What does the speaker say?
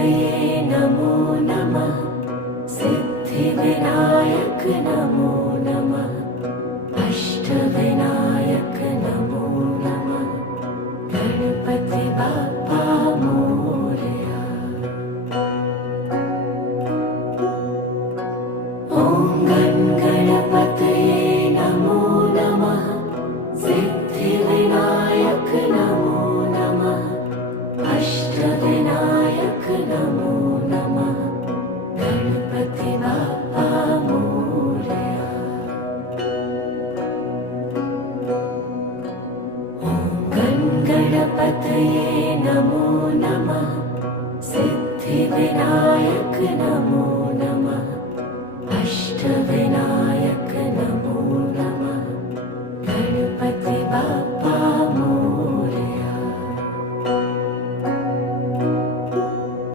गणपतये नमो नमः। सिद्धिविनायक नमो नमः। अष्टविनायक नमो नमः। गणपति बाप्पा मोरया। ॐ गणपतये नमो नमः। सिद्धिविनायक नमो नमः। अष्टविनायक नमो नमः। गणपति बाप्पा मोरया। ॐ गणपतये नमो नमः। सिद्धिविनायक नमो नमः। अष्टविनायक